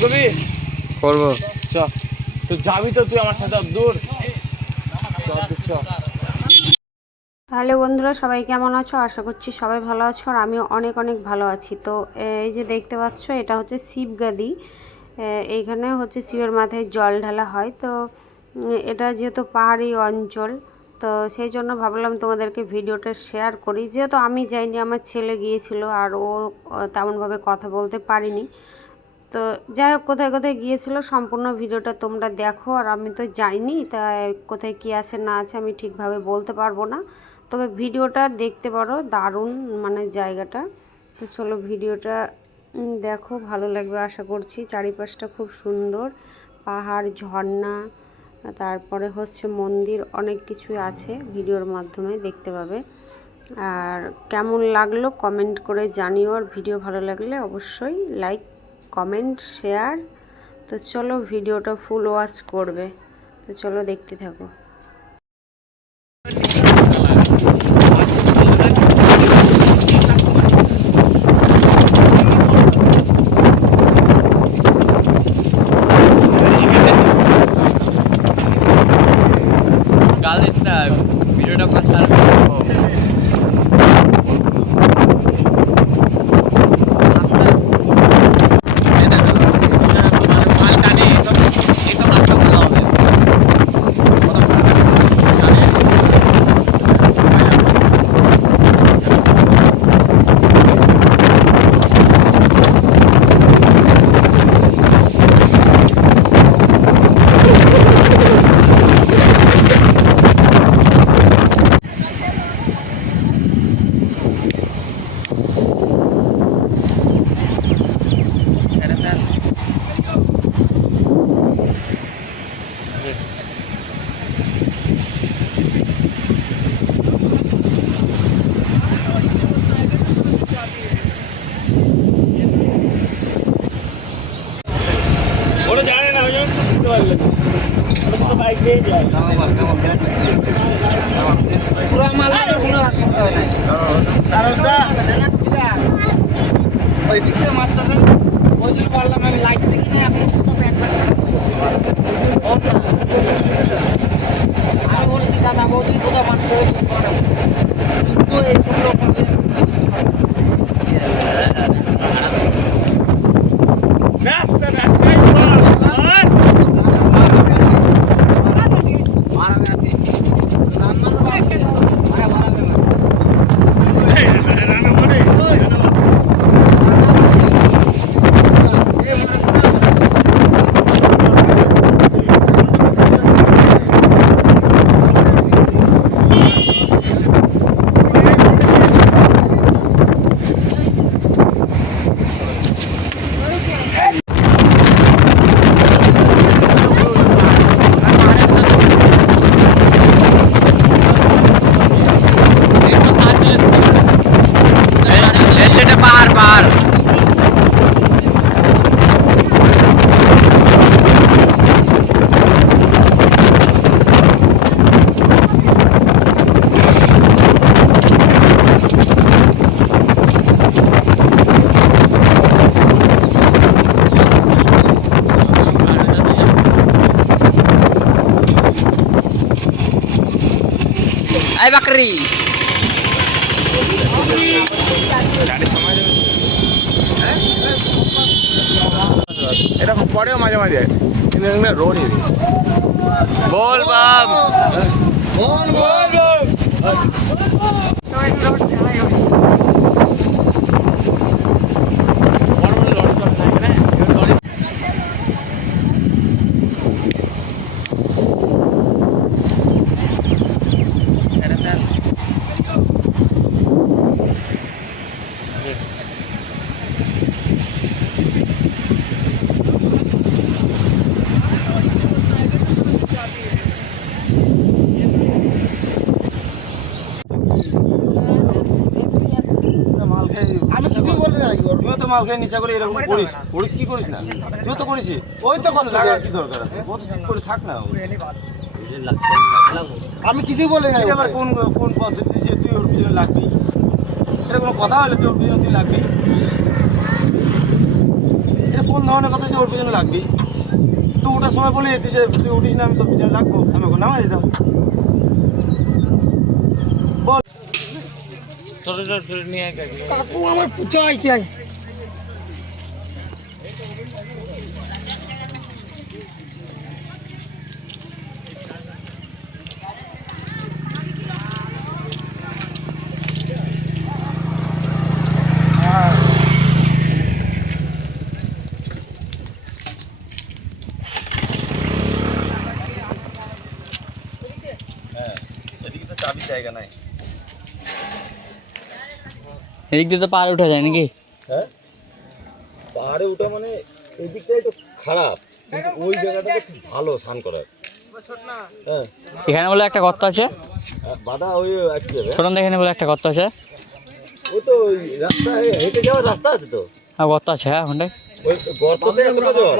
করবি করব তো যাবি তো তুই আমার সাথে দূর তাহলে বন্ধুরা সবাই কেমন আছো? আশা করছি সবাই ভালো আছো আর আমিও অনেক অনেক ভালো আছি। তো এই যে দেখতে পাচ্ছ এটা হচ্ছে শিবগাদি এইখানে হচ্ছে শিবের মাথায় জল ঢালা হয়। তো এটা যেহেতু পাহাড়ি অঞ্চল তো সেই জন্য ভাবলাম তোমাদেরকে ভিডিওটা শেয়ার করি। যেহেতু আমি যাইনি, আমার ছেলে গিয়েছিল আর ও তেমনভাবে কথা বলতে পারিনি। তো যাই হোক, কোথায় কোথায় গিয়েছিল সম্পূর্ণ ভিডিওটা তোমরা দেখো। আর আমি তো যাইনি, তাই কোথায় কী আছে না আছে আমি ঠিকভাবে বলতে পারব না। তবে ভিডিওটা দেখতে পারো, দারুণ মানে জায়গাটা। তো চলো ভিডিওটা দেখো, ভালো লাগবে আশা করছি। চারিপাশটা খুব সুন্দর। পাহাড়, ঝর্ণা তারপরে হচ্ছে মন্দির অনেক কিছুই আছে ভিডিওর মাধ্যমে দেখতে পাবে। আর কেমন লাগল কমেন্ট করে জানিও, আর ভিডিও ভালো লাগলে অবশ্যই লাইক, কমেন্ট, শেয়ার। তো চলো ভিডিওটা ফুল ওয়াচ করবে। তো চলো দেখতে থাকো গালিস না ভিডিওটা পাঠার ওরা জানে না ওই জন্য তো বুঝতে পারলেন ওরা শুধু বাইক নিয়ে যায় পুরো মালা কোনো অসুবিধা ওই জন্য বললাম আমি লাইট দেখি না ব্যাট আমি বলেছি দাদা বৌদি, কোথাও মারতে কিন্তু এই সব লোক আমাকে রাস্তা রাস্তায় মারামে আছে রান্নার বাড়ি আরে মারামে না পাহাড় পাহাড় এই বাকরি এরকম পরেও মাঝে মাঝে। কিন্তু রোড বল বাম বল বল আমি কিছুই বলি না তুইও তো মাল খেয়ে নিশা করে এরকম করিস। করিস কি করিস না? তুইও তো করিস ওই তো কথা লাগার কি দরকার আছে? ও ঠিক করে থাক না আমি কিছুই বলি না আবার কোন কোন পদ্ধতি যে তুই ওর পিছনে লাগবি? এটা কোনো কথা হলে তুই ওর পিছনে তুই লাগবি? এটা কোন ধরনের কথা যে ওর পিছনে লাগবি? তুই ওটার সময় বলে যেতি যে তুই উঠিস না আমি তোর পিছনে লাগবো। আমি ওকে নামাই দিতাম। বল। কাকু। আমার চাই চাই হ্যাঁ এদিকে তো চাবি জায়গা নাই। এদিক দিয়ে তো পার উঠা যায় নাকি? হ্যাঁ? পাহাড়ে ওঠা মানে এই দিকটা একটু খারাপ কিন্তু ওই জায়গাটা খুব ভালো স্নান করার। হ্যাঁ। এখানে বলে একটা গর্ত আছে। বাধা ওই আটকে যাবে। ছোটন এখানে বলে একটা গর্ত আছে। ওই তো রাস্তা হেঁটে যাওয়ার রাস্তা আছে তো? আর গর্ত আছে হ্যাঁ ওখানটায়। ওই গর্ততে এতটা জল?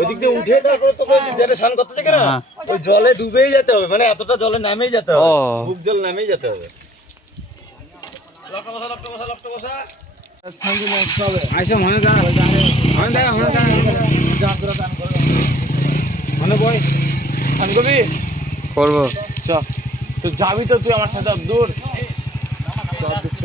ওই দিক দিয়ে উঠে তারপরে তোকে যেটা স্নান করতে থেকে না হ্যাঁ। ওই জলে ডুবেই যেতে হবে মানে এতটা জলে নামেই যেতে হবে। বুক জল নামেই যেতে হবে। লক্ষ্য বসা লক্ষ্য বসা লক্ষ্য বসা। আইসো মনে মনে মনে মানে বই করবি? করব। চ তুই যাবি তো তুই আমার সাথে দূর চ।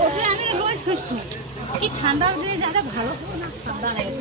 ওদের আমি রোজ সুস্থ এই ঠান্ডার ভালো না ঠান্ডা লাগে